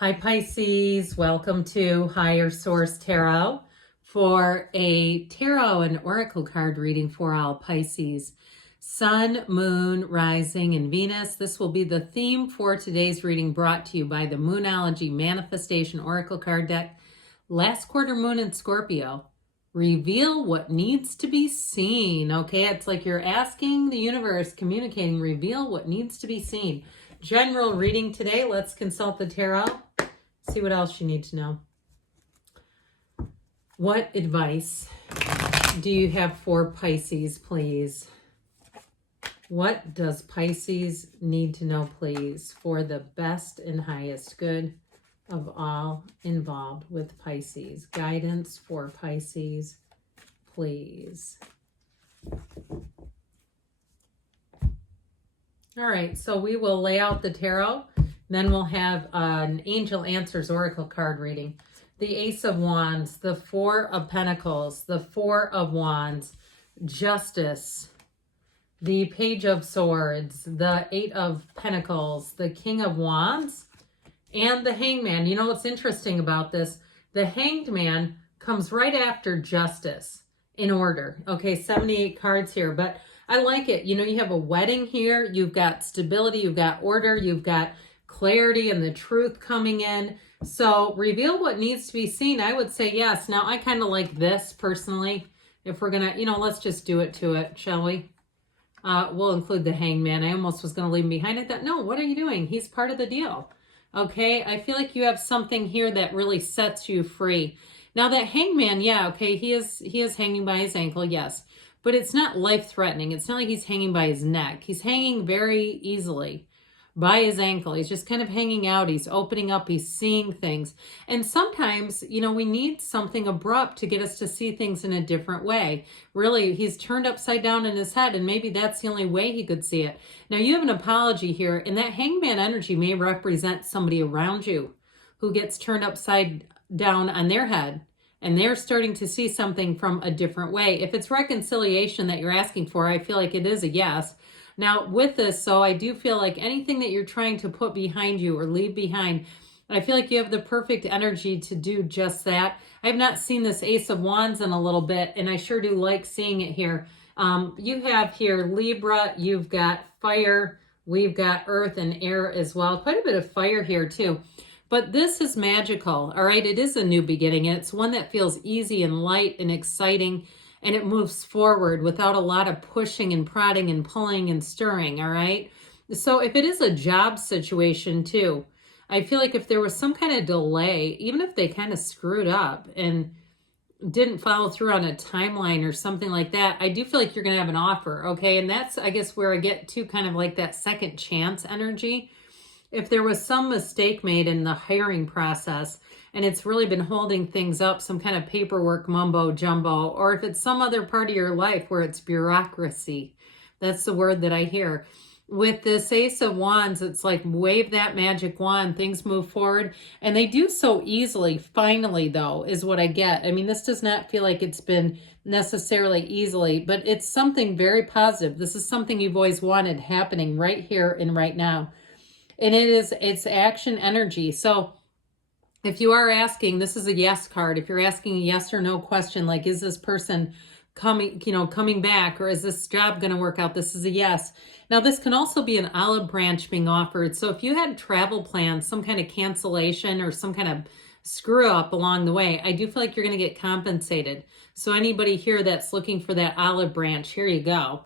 Hi Pisces, welcome to Higher Source Tarot for a tarot and oracle card reading for all Pisces. Sun, Moon, Rising, and Venus. This will be the theme for today's reading, brought to you by the Moonology Manifestation Oracle card deck. Last quarter moon in Scorpio. Reveal what needs to be seen. Okay, it's like you're asking the universe, communicating, reveal what needs to be seen. General reading today. Let's consult the tarot. See what else you need to know. What advice do you have for Pisces, please? What does Pisces need to know, please, for the best and highest good of all involved with Pisces? Guidance for Pisces, please. All right, so we will lay out the tarot. Then we'll have an Angel Answers Oracle card reading. The Ace of Wands, the Four of Pentacles, the Four of Wands, Justice, the Page of Swords, the Eight of Pentacles, the King of Wands, and the Hangman. You know what's interesting about this? The Hanged Man comes right after Justice in order. Okay, 78 cards here, but I like it. You know, you have a wedding here. You've got stability. You've got order. You've got clarity and the truth coming in. So reveal what needs to be seen. I would say yes. Now, I kind of like this personally. If we're going to, let's just do it to it, shall we? We'll include the Hangman. I almost was going to leave him behind. I thought, no, what are you doing? He's part of the deal. Okay, I feel like you have something here that really sets you free. Now that Hangman, yeah, okay, he is hanging by his ankle, yes. But it's not life-threatening. It's not like he's hanging by his neck. He's hanging very easily by his ankle. He's just kind of hanging out. He's opening up. He's seeing things. And sometimes, we need something abrupt to get us to see things in a different way. Really, he's turned upside down in his head, and maybe that's the only way he could see it. Now, you have an apology here, and that Hangman energy may represent somebody around you who gets turned upside down on their head, and they're starting to see something from a different way. If it's reconciliation that you're asking for, I feel like it is a yes. Now, with this, so I do feel like anything that you're trying to put behind you or leave behind, I feel like you have the perfect energy to do just that. I have not seen this Ace of Wands in a little bit, and I sure do like seeing it here. You have here Libra, you've got fire, we've got earth and air as well. Quite a bit of fire here too. But this is magical, all right? It is a new beginning. It's one that feels easy and light and exciting, and it moves forward without a lot of pushing and prodding and pulling and stirring, all right? So if it is a job situation too, I feel like if there was some kind of delay, even if they kind of screwed up and didn't follow through on a timeline or something like that, I do feel like you're going to have an offer, okay? And that's, I guess, where I get to kind of like that second chance energy. If there was some mistake made in the hiring process and it's really been holding things up, some kind of paperwork mumbo jumbo, or if it's some other part of your life where it's bureaucracy, that's the word that I hear. With this Ace of Wands, it's like wave that magic wand, things move forward, and they do so easily. Finally, though, is what I get. I mean, this does not feel like it's been necessarily easily, but it's something very positive. This is something you've always wanted happening right here and right now. And it's action energy. So if you are asking, this is a yes card. If you're asking a yes or no question, like, is this person coming back, or is this job going to work out? This is a yes. Now, this can also be an olive branch being offered. So if you had travel plans, some kind of cancellation or some kind of screw up along the way, I do feel like you're going to get compensated. So anybody here that's looking for that olive branch, here you go.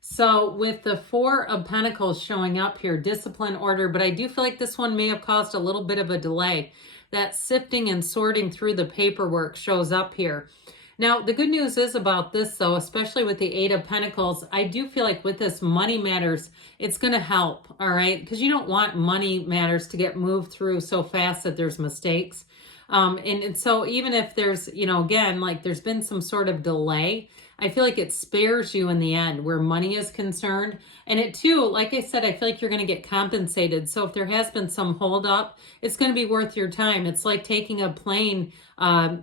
So with the Four of Pentacles showing up here, discipline, order, but I do feel like this one may have caused a little bit of a delay. That sifting and sorting through the paperwork shows up here. Now, the good news is about this, though, especially with the Eight of Pentacles, I do feel like with this money matters, it's going to help, all right? Because you don't want money matters to get moved through so fast that there's mistakes. And so even if there's, again, like there's been some sort of delay, I feel like it spares you in the end where money is concerned. And it too, like I said, I feel like you're going to get compensated. So if there has been some holdup, it's going to be worth your time. It's like taking a plane, allowing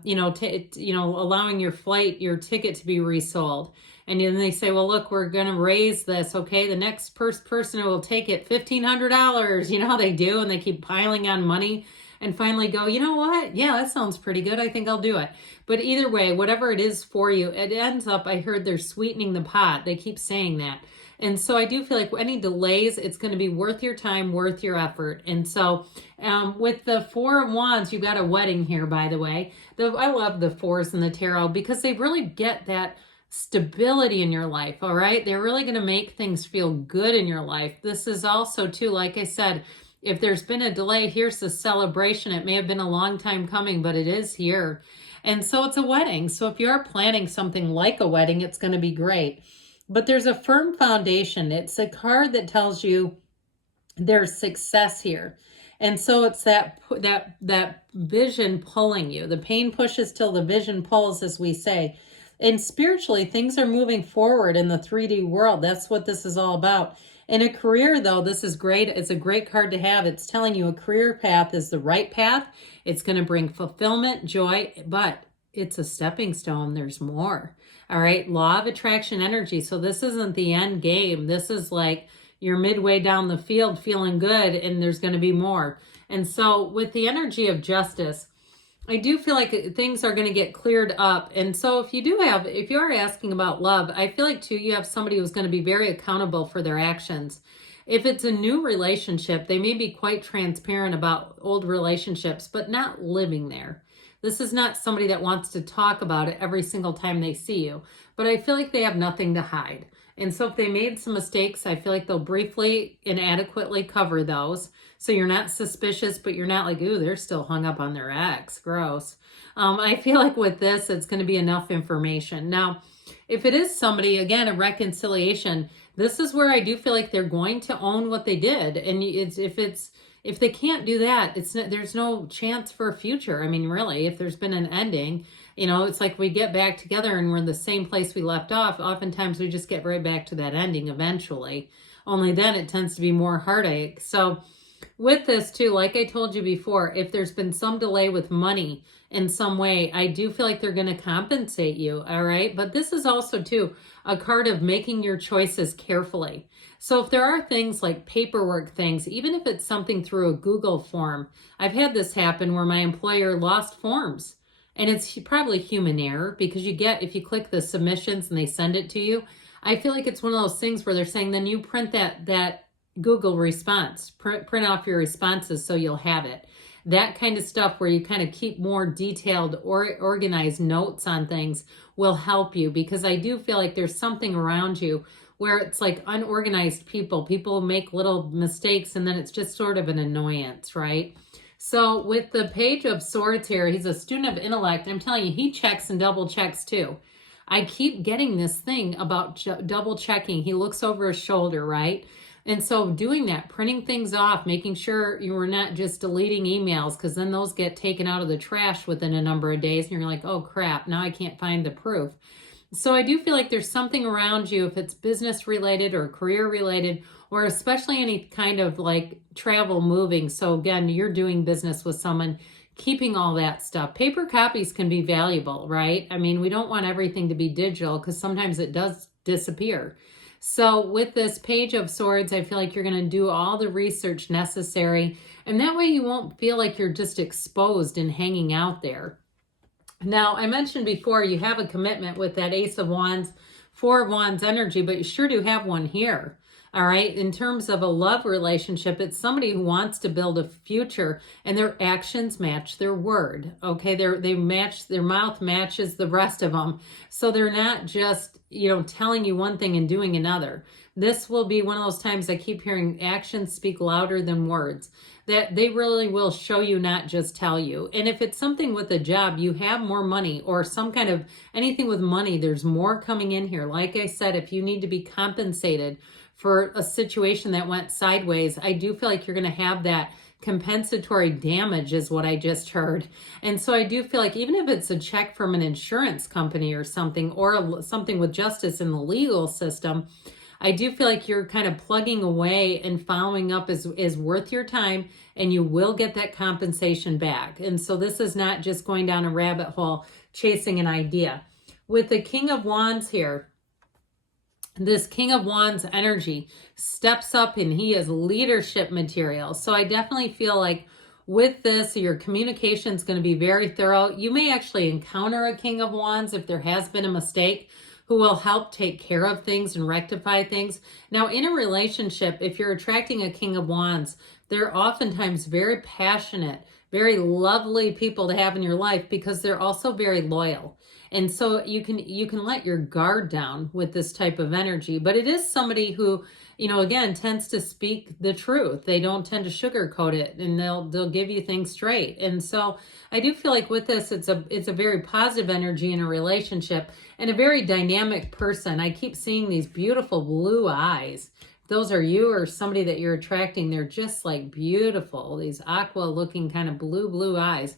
your flight, your ticket to be resold. And then they say, well, look, we're going to raise this. Okay, the next person who will take it, $1,500. You know how they do, and they keep piling on money. and finally go, you know what? Yeah, that sounds pretty good. I think I'll do it. But either way, whatever it is for you, it ends up, I heard they're sweetening the pot. They keep saying that. And so I do feel like any delays, it's going to be worth your time, worth your effort. And so with the Four of Wands, you've got a wedding here, by the way. I love the fours in the tarot because they really get that stability in your life, all right? They're really going to make things feel good in your life. This is also, too, like I said, if there's been a delay, here's the celebration. It may have been a long time coming, but it is here. And so it's a wedding. So if you are planning something like a wedding, it's going to be great. But there's a firm foundation. It's a card that tells you there's success here. And so it's that vision pulling you. The pain pushes till the vision pulls, as we say. And spiritually, things are moving forward in the 3D world. That's what this is all about. In a career, though, this is great. It's a great card to have. It's telling you a career path is the right path. It's going to bring fulfillment, joy, but it's a stepping stone. There's more. All right. Law of attraction energy. So this isn't the end game. This is like you're midway down the field feeling good, and there's going to be more. And so with the energy of justice, I do feel like things are going to get cleared up. And so if you are asking about love, I feel like too, you have somebody who's going to be very accountable for their actions. If it's a new relationship, they may be quite transparent about old relationships, but not living there. This is not somebody that wants to talk about it every single time they see you, but I feel like they have nothing to hide. And so if they made some mistakes, I feel like they'll briefly and adequately cover those. So you're not suspicious, but you're not like, ooh, they're still hung up on their ex. Gross. I feel like with this, it's going to be enough information. Now, if it is somebody, again, a reconciliation, this is where I do feel like they're going to own what they did. And if they can't do that, there's no chance for a future. I mean, really, if there's been an ending, it's like we get back together and we're in the same place we left off. Oftentimes we just get right back to that ending eventually. Only then it tends to be more heartache. So with this too, like I told you before, if there's been some delay with money in some way, I do feel like they're going to compensate you. All right. But this is also too a card of making your choices carefully. So if there are things like paperwork things, even if it's something through a Google form, I've had this happen where my employer lost forms, and it's probably human error because if you click the submissions and they send it to you, I feel like it's one of those things where they're saying, then you print that Google response, print off your responses so you'll have it. That kind of stuff where you kind of keep more detailed or organized notes on things will help you, because I do feel like there's something around you where it's like unorganized people make little mistakes, and then it's just sort of an annoyance, right? So with the Page of Swords here, he's a student of intellect. I'm telling you, he checks and double checks too. I keep getting this thing about double checking. He looks over his shoulder, right? And so doing that, printing things off, making sure you were not just deleting emails, because then those get taken out of the trash within a number of days and you're like, oh crap, now I can't find the proof. So I do feel like there's something around you, if it's business related or career related, or especially any kind of like travel, moving. So again, you're doing business with someone, keeping all that stuff. Paper copies can be valuable, right? I mean, we don't want everything to be digital because sometimes it does disappear. So with this Page of Swords, I feel like you're going to do all the research necessary, and that way you won't feel like you're just exposed and hanging out there. Now, I mentioned before, you have a commitment with that Ace of Wands, Four of Wands energy, but you sure do have one here. All right. In terms of a love relationship, it's somebody who wants to build a future, and their actions match their word. Okay. They match, their mouth matches the rest of them. So they're not just, telling you one thing and doing another. This will be one of those times I keep hearing actions speak louder than words, that they really will show you, not just tell you. And if it's something with a job, you have more money or some kind of anything with money, there's more coming in here. Like I said, if you need to be compensated for a situation that went sideways, I do feel like you're going to have that compensatory damage is what I just heard. And so I do feel like even if it's a check from an insurance company or something, or something with justice in the legal system, I do feel like you're kind of plugging away, and following up is worth your time, and you will get that compensation back. And so this is not just going down a rabbit hole chasing an idea. With the King of Wands here, this King of Wands energy steps up, and he is leadership material. So I definitely feel like with this, your communication is going to be very thorough. You may actually encounter a King of Wands if there has been a mistake, who will help take care of things and rectify things. Now, in a relationship, if you're attracting a King of Wands, they're oftentimes very passionate, very lovely people to have in your life because they're also very loyal. And so you can let your guard down with this type of energy. But it is somebody who, again, tends to speak the truth. They don't tend to sugarcoat it, and they'll give you things straight. And so I do feel like with this, it's a very positive energy in a relationship and a very dynamic person. I keep seeing these beautiful blue eyes. If those are you or somebody that you're attracting, they're just like beautiful. These aqua looking kind of blue eyes.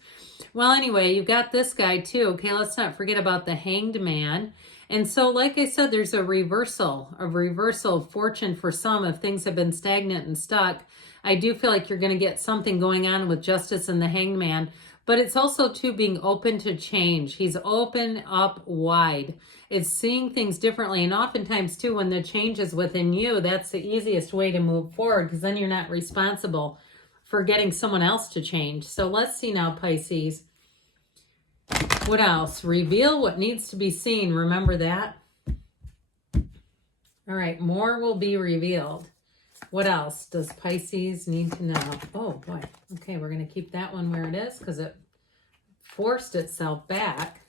Well, anyway, you've got this guy too. Okay, let's not forget about the Hanged Man. And so, like I said, there's a reversal of fortune for some if things have been stagnant and stuck. I do feel like you're going to get something going on with Justice and the Hanged Man, but it's also too being open to change. He's open up wide. It's seeing things differently. And oftentimes too, when the change is within you, that's the easiest way to move forward, because then you're not responsible for getting someone else to change. So let's see now, Pisces. What else? Reveal what needs to be seen. Remember that? All right, more will be revealed. What else does Pisces need to know? Oh, boy. Okay, we're going to keep that one where it is because it forced itself back.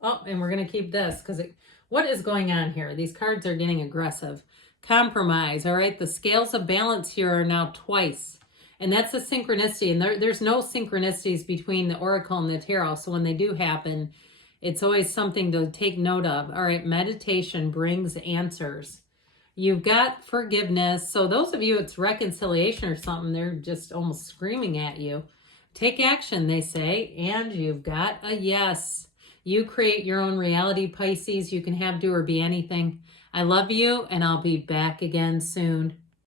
Oh, and we're going to keep this because what is going on here? These cards are getting aggressive. Compromise, all right? The scales of balance here are now twice. And that's a synchronicity. And there's no synchronicities between the Oracle and the Tarot. So when they do happen, it's always something to take note of. All right, meditation brings answers. You've got forgiveness. So those of you, it's reconciliation or something, they're just almost screaming at you. Take action, they say. And you've got a yes. You create your own reality, Pisces. You can have, do, or be anything. I love you, and I'll be back again soon.